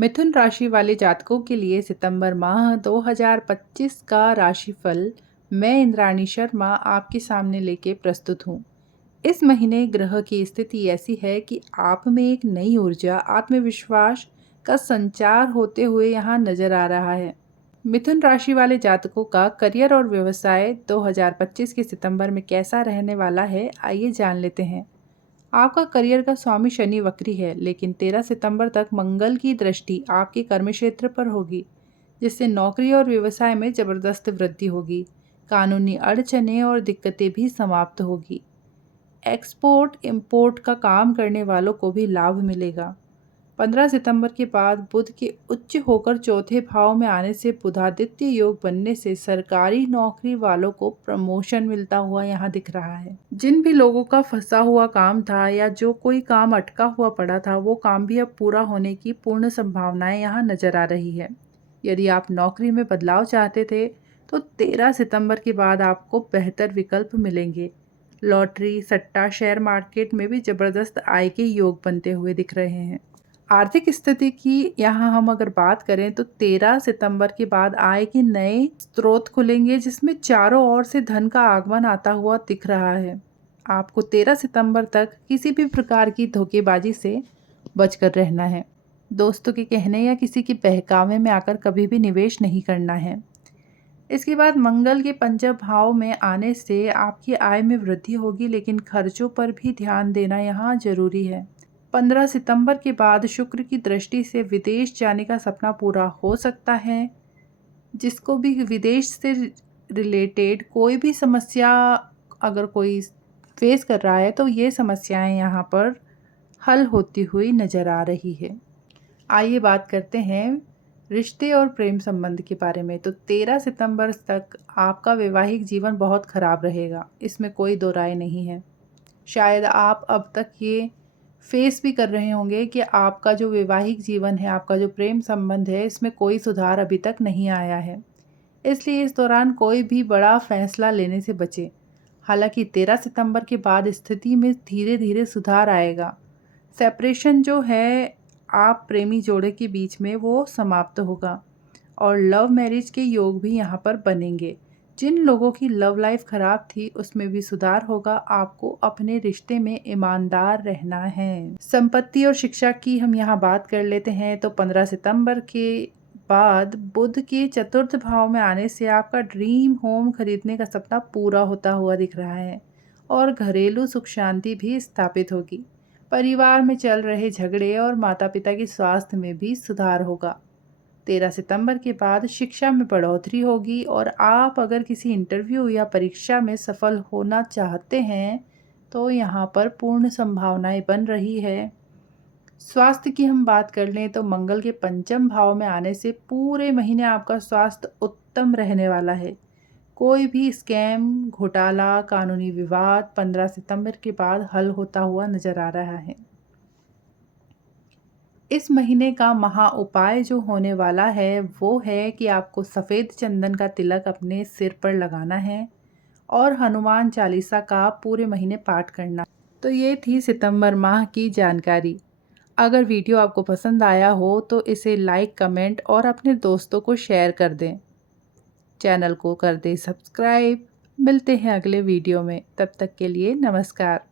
मिथुन राशि वाले जातकों के लिए सितंबर माह 2025 का राशिफल मैं इंद्राणी शर्मा आपके सामने लेके प्रस्तुत हूँ। इस महीने ग्रह की स्थिति ऐसी है कि आप में एक नई ऊर्जा, आत्मविश्वास का संचार होते हुए यहाँ नजर आ रहा है। मिथुन राशि वाले जातकों का करियर और व्यवसाय 2025 के सितंबर में कैसा रहने वाला है, आइए जान लेते हैं। आपका करियर का स्वामी शनि वक्री है, लेकिन 13 सितंबर तक मंगल की दृष्टि आपके कर्म क्षेत्र पर होगी, जिससे नौकरी और व्यवसाय में जबरदस्त वृद्धि होगी। कानूनी अड़चनें और दिक्कतें भी समाप्त होगी। एक्सपोर्ट इंपोर्ट का काम करने वालों को भी लाभ मिलेगा। 15 सितंबर के बाद बुध के उच्च होकर चौथे भाव में आने से बुधादित्य योग बनने से सरकारी नौकरी वालों को प्रमोशन मिलता हुआ यहाँ दिख रहा है। जिन भी लोगों का फंसा हुआ काम था या जो कोई काम अटका हुआ पड़ा था, वो काम भी अब पूरा होने की पूर्ण संभावनाएं यहाँ नजर आ रही है। यदि आप नौकरी में बदलाव चाहते थे तो 13 सितंबर के बाद आपको बेहतर विकल्प मिलेंगे। लॉटरी, सट्टा, शेयर मार्केट में भी जबरदस्त आय के योग बनते हुए दिख रहे हैं। आर्थिक स्थिति की यहाँ हम अगर बात करें तो 13 सितंबर के बाद आय के नए स्रोत खुलेंगे, जिसमें चारों ओर से धन का आगमन आता हुआ दिख रहा है। आपको 13 सितंबर तक किसी भी प्रकार की धोखेबाजी से बचकर रहना है। दोस्तों के कहने या किसी के बहकावे में आकर कभी भी निवेश नहीं करना है। इसके बाद मंगल के पंचम भाव में आने से आपकी आय में वृद्धि होगी, लेकिन खर्चों पर भी ध्यान देना यहाँ जरूरी है। 15 सितंबर के बाद शुक्र की दृष्टि से विदेश जाने का सपना पूरा हो सकता है। जिसको भी विदेश से रिलेटेड कोई भी समस्या अगर कोई फेस कर रहा है तो ये समस्याएं यहाँ पर हल होती हुई नज़र आ रही है। आइए बात करते हैं रिश्ते और प्रेम संबंध के बारे में। तो 13 सितंबर तक आपका वैवाहिक जीवन बहुत खराब रहेगा, इसमें कोई दो राय नहीं है। शायद आप अब तक ये फेस भी कर रहे होंगे कि आपका जो वैवाहिक जीवन है, आपका जो प्रेम संबंध है, इसमें कोई सुधार अभी तक नहीं आया है। इसलिए इस दौरान कोई भी बड़ा फैसला लेने से बचें। हालांकि 13 सितंबर के बाद स्थिति में धीरे धीरे सुधार आएगा। सेपरेशन जो है आप प्रेमी जोड़े के बीच में, वो समाप्त होगा और लव मैरिज के योग भी यहाँ पर बनेंगे। जिन लोगों की लव लाइफ खराब थी उसमें भी सुधार होगा। आपको अपने रिश्ते में ईमानदार रहना है। संपत्ति और शिक्षा की हम यहाँ बात कर लेते हैं। तो 15 सितंबर के बाद बुध के चतुर्थ भाव में आने से आपका ड्रीम होम खरीदने का सपना पूरा होता हुआ दिख रहा है और घरेलू सुख शांति भी स्थापित होगी। परिवार में चल रहे झगड़े और माता पिता के स्वास्थ्य में भी सुधार होगा। 13 सितंबर के बाद शिक्षा में बढ़ोतरी होगी और आप अगर किसी इंटरव्यू या परीक्षा में सफल होना चाहते हैं तो यहाँ पर पूर्ण संभावनाएं बन रही है। स्वास्थ्य की हम बात कर लें तो मंगल के पंचम भाव में आने से पूरे महीने आपका स्वास्थ्य उत्तम रहने वाला है। कोई भी स्कैम, घोटाला, कानूनी विवाद 15 सितंबर के बाद हल होता हुआ नजर आ रहा है। इस महीने का महा उपाय जो होने वाला है वो है कि आपको सफ़ेद चंदन का तिलक अपने सिर पर लगाना है और हनुमान चालीसा का पूरे महीने पाठ करना। तो ये थी सितंबर माह की जानकारी। अगर वीडियो आपको पसंद आया हो तो इसे लाइक, कमेंट और अपने दोस्तों को शेयर कर दें। चैनल को कर दें सब्सक्राइब। मिलते हैं अगले वीडियो में, तब तक के लिए नमस्कार।